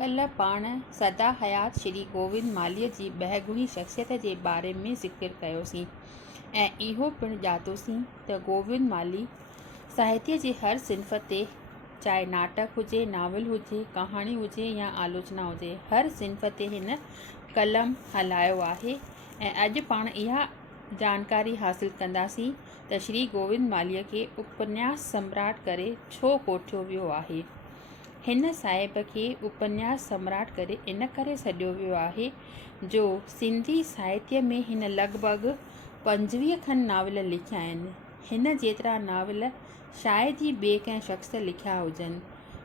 कल्ह पाण सदा हयात श्री गोविंद मालीअ जी बहगुणी शख़्सियत जे बारे में ज़िक्र कयोसीं ऐं इहो पिणु ॼातोसीं त गोविंद माली साहित्य जे हर सिन्फ़ ते, चाहे नाटक हुजे, नावल हुजे, कहाणी हुजे या आलोचना हुजे, हर सिन्फ़ ते हिन कलम हलायो आहे। ऐं अॼु पाण इहा जानकारी हासिल कंदासीं त श्री गोविंद मालीअ खे उपन्यास सम्राट करे छो कोठियो वियो आहे। हिन साहिब खे उपन्यास सम्राट करे इन करे सॾियो वियो आहे जो सिंधी साहित्य में हिन लॻभॻि 25 खनि नावल लिखिया आहिनि। हिन जेतिरा नावल शायदि ई ॿिए कंहिं शख़्स लिखिया हुजनि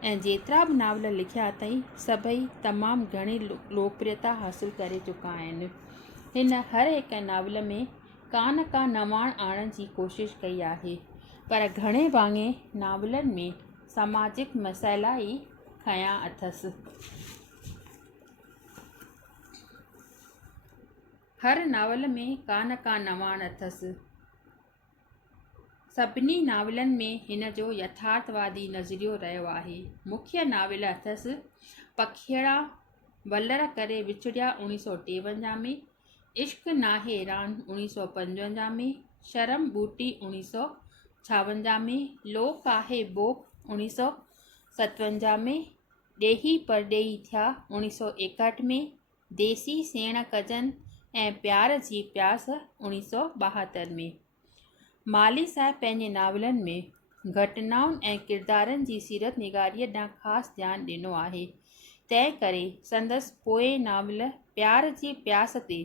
ऐं जेतिरा बि नावल लिखिया अथई सभई तमामु घणी लोकप्रियता हासिल करे चुका आहिनि। हिन हर हिकु नावल में का न का नवाण आणण जी कोशिशि कई आहे, पर घणे भाङे नावलनि में सामाजिक मसइला ई खयां अथसि। हर नावल में का न का नवाण अथसि। सभिनी नावलनि में हिन जो यथार्थवादी नज़रियो रहियो आहे। मुख्य नावल अथसि पखिड़ा वलर करे विछड़िया 1953 में, इश्क नाहे रान 1955 में, शर्म बूटी 1956 में, लोक आहे बोक 1957 में, ॾेही परॾेही थिया 1961 में, देसी सेण कजन ऐं प्यार जी प्यास 1972 में। माली साहिब पंहिंजे नावलनि में घटनाउनि ऐं किरदारनि जी सीरत निगारीअ ॾांहुं ख़ासि ध्यानु ॾिनो आहे। तंहिं करे संदसि पोएं नावल प्यार जी प्यास ते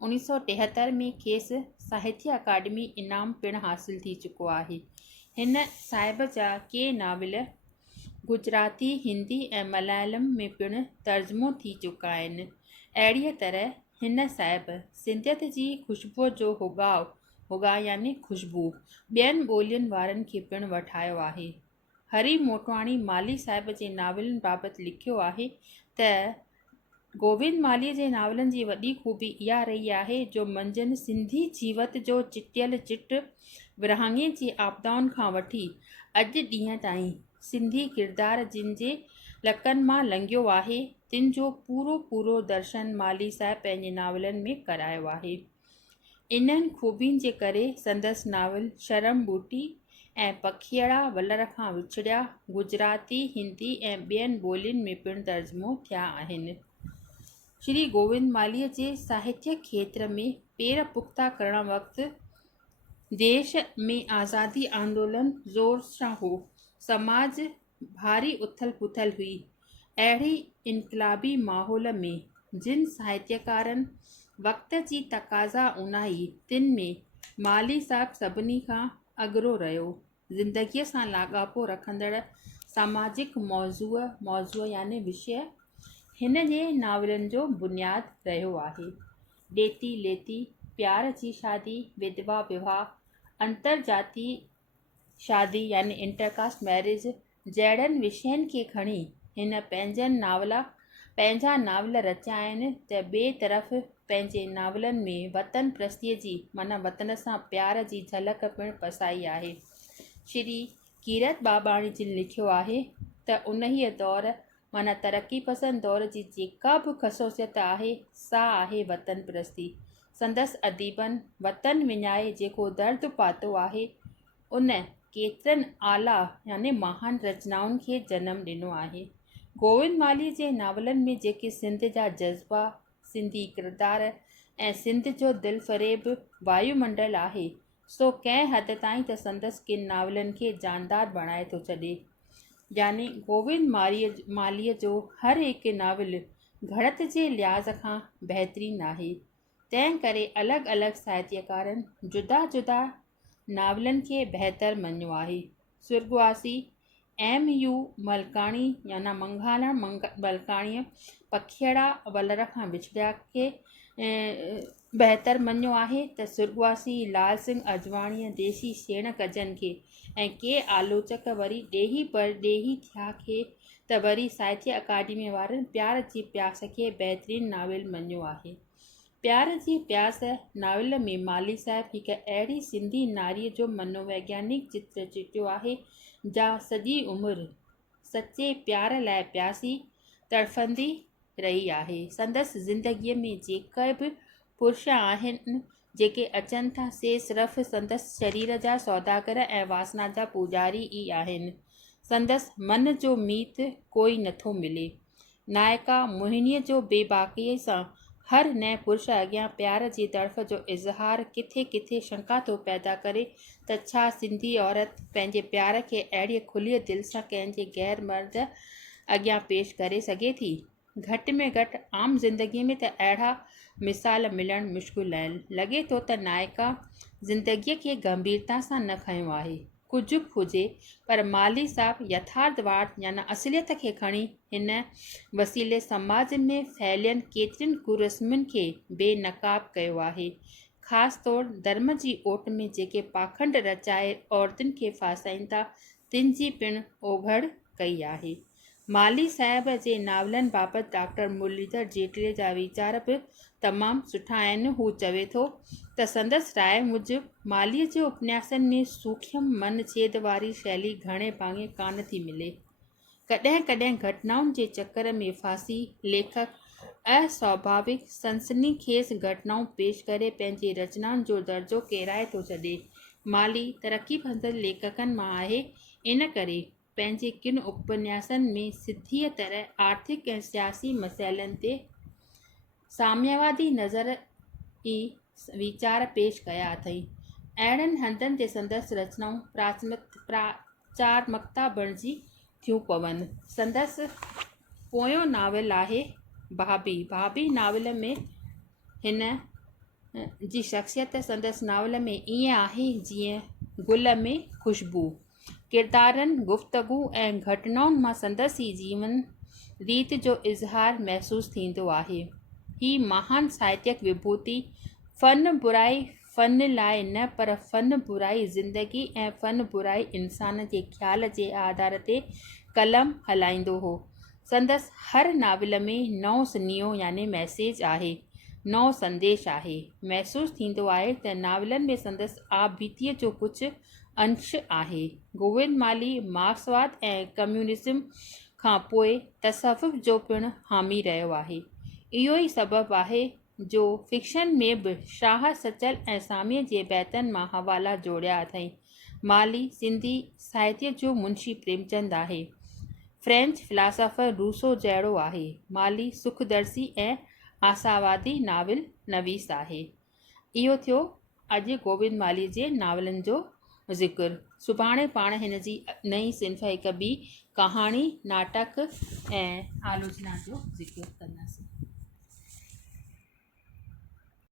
1973 में खेसि साहित्य अकाडमी इनाम पिणु हासिल थी चुको आहे। हिन साहिब जा के नावल गुजराती, हिंदी ऐं मलयालम में पिणु तर्जुमो थी चुका आहिनि। अहिड़ीअ तरह हिन साहिब सिंधियत जी ख़ुशबूअ जो हुगा यानी ख़ुशबू ॿियनि ॿोलियुनि वारनि खे पिणु वठायो आहे। हरी मोटवाणी माली साहिब जे नावलनि बाबति लिखियो आहे त गोविंद मालीअ जे नावलनि जी वॾी ख़ूबी इहा रही आहे जो मंझंदि सिंधी जीवत जो चिटियल चिट विरहाङे जी आपदाउनि खां वठी अॼु ॾींहं ताईं सिंधी किरदार जिन जे लकनि मां लंघियो आहे तिन जो पूरो दर्शन माली साहिब पंहिंजे नावलनि में करायो आहे। इन्हनि ख़ूबियुनि जे करे संदसि नावल शर्म बूटी ऐं पखिड़ा वलर खां विछड़िया गुजराती, हिंदी ऐं ॿियनि ॿोलियुनि में पिणु तर्जुमो थिया आहिनि। श्री गोविंद मालीअ जे साहित्य खेत्र में पेर पुख़्ता करण वक़्तु देश में आज़ादी आंदोलन ज़ोर सां हो, समाज भारी उथल पुथल हुई। अहिड़ी इनक़लाबी माहौल में जिन साहित्यकारनि वक़्त जी तक़ाज़ा उनाई तिन में माली साहिब सभिनी खां अॻिरो रहियो। ज़िंदगीअ सां लाॻापो रखंदड़ सामाजिक मौज़ूअ यानी विषय हिन जे नावलनि जो बुनियादु रहियो आहे। ॾेती लेती, प्यार जी शादी, विधवा विवाह, अंतरजाती शादी यानी इंटरकास्ट मैरिज जहिड़नि विषयनि खे खणी हिन पंहिंजा नावल रचिया आहिनि त ॿिए तरफ़ पंहिंजे नावलनि में वतन प्रस्तीअ जी माना वतन सां प्यार जी झलक पिणु पसाई आहे। श्री कीरत बाबाणी जिन लिखियो आहे त उन्हीअ दौर माना तरक़ी पसंद दौर जी जेका बि ख़सूसियत आहे सा आहे वतन प्रस्ती। संदसि अदीबनि वतन विञाए जेको दर्द पातो आहे उन केतिरनि आला यानी महान रचनाउनि खे जनमु ॾिनो आहे। गोविंद मालीअ जे नावलनि में जेके सिंध जा जज़्बा, सिंधी किरदार ऐं सिंध जो दिलफ़रेब वायुमंडल आहे सो कंहिं हद ताईं त संदसि किन नावलनि खे जानदार बणाए थो छॾे। यानी गोविंद मालीअ जो हर हिकु नावल घड़त जे लिहाज़ खां बहितरीनु आहे। तंहिं करे अलॻि अलॻि साहित्यकारनि जुदा जुदा नावलनि खे बहितर मञियो आहे। सुर्गवासी M.U. मलकाणी याना मंघाला मलकाणीअ पखिड़ा वलर खां विछड़िया खे बहितर मञियो आहे त सुर्गवासी लाल सिंह अजवाणीअ देसी सेण कजन खे ऐं के आलोचक वरी ॾेही परॾेही थिया खे त वरी साहित्य अकाडमी वारनि प्यार जी प्यास खे बहितरीनु नावल मञियो आहे। प्यार जी प्यास नावल में माली साहिब हिकु अहिड़ी सिंधी नारीअ जो मनोवैज्ञानिक चित्र चिटियो आहे जा सॼी उमिरि सचे प्यार लाइ प्यासी तड़फंदी रही आहे। संदसि ज़िंदगीअ में जेके बि पुरुष आहिनि जेके अचनि था से सिर्फ़ु संदसि शरीर जा सौदागर ऐं वासना जा पुजारी ई आहिनि। संदसि मन जो मीत कोई नथो मिले। नायका मोहिनीअ जो बेबाकीअ सां हर नए पुरुष अॻियां प्यार जी तड़फ़ जो इज़हार किथे किथे शंका थो पैदा करे त छा सिंधी औरत पंहिंजे प्यार खे अहिड़ी खुलीअ दिलि सां कंहिंजे गैर मर्द अॻियां पेश करे सघे थी। घटि में घटि आम ज़िंदगीअ में त अहिड़ा मिसाल मिलणु मुश्किल आहिनि। लॻे थो त नायका ज़िंदगीअ खे गंभीरता सां न खंयो आहे। कुझु बि हुजे पर माली साहब यथार्थवाद यानी असलियत खे खणी हिन वसीले समाज में फैलियल केतिरनि कुरस्मनि खे बेनकाब कयो आहे। ख़ासि तौरु धर्म जी ओट में जेके पाखंड रचाए औरतुनि खे फासाइनि था तिन जी पिणु ओभर कई आहे। माली साहिब जे नावलनि बाबति डॉक्टर मुरलीधर जेटले जा वीचार बि तमामु सुठा आहिनि। हू चवे थो त संदसि राय मूजिबि मालीअ जे उपन्यासनि में सूक्ष्म मन छेद वारी शैली घणे भाङे कान थी मिले। कॾहिं कॾहिं घटनाउनि जे चकर में फासी लेखक अस्वाभाविक सनसनीखेज़ घटनाऊं पेश करे पंहिंजे रचनाउनि जो दर्जो किराए थो छॾे। माली तरक़ी पसंद लेखकनि मां आहे। इन करे पंहिंजे किन उपन्यासनि में सिधीअ तरह आर्थिक ऐं सियासी मसइलनि ते साम्यवादी नज़र ई वीचार पेश कया अथई। अहिड़नि हंधनि ते संदसि रचनाऊं प्राचार्मकता बणिजी थियूं पवनि। संदसि पोयों नावल आहे भाभी नावल में हिन जी शख़्सियत संदसि नावल में ईअं आहे जीअं गुल में ख़ुशबू। किरदारनि गुफ़्तगू ऐं घटनाउनि मां संदसि जीवन रीति जो इज़हार महसूसु थींदो आहे। ही महान साहित्यक विभूति फ़न बुराई फ़न लाइ न पर फ़न बुराई ज़िंदगी ऐं फ़न बुराई इंसान जे ख़्याल जे आधार ते कलम हलाईंदो हो। संदसि हर नावल में नओं सिनियो यानी मैसेज आहे, नओं संदेश आहे। महसूसु थींदो आहे त नावलनि में संदसि आप बीतीअ जो कुझु अंश आहे। गोविंद माली मार्क्सवाद ऐं कम्युनिज़म खां पोइ तसव्वुफ़ जो पिणु हामी रहियो आहे। इहो ई सबबु आहे जो फिक्शन में बि शाह सचल ऐं सामीअ जे बैतनि मां हवाला जोड़िया अथई। माली सिंधी साहित्य जो मुंशी प्रेमचंद आहे। फ्रेंच फिलासफ़र रूसो जहिड़ो आहे। माली सुखदर्शी ऐं आशावादी नाविल नवीस आहे। इहो थियो अॼु गोविंद माली जे नावलनि जो ज़िक्र। सुभाणे पाण हिन जी नई सिंफ़ हिकु ॿी कहाणी नाटक ऐं आलोचना जो ज़िक्र कंदासीं।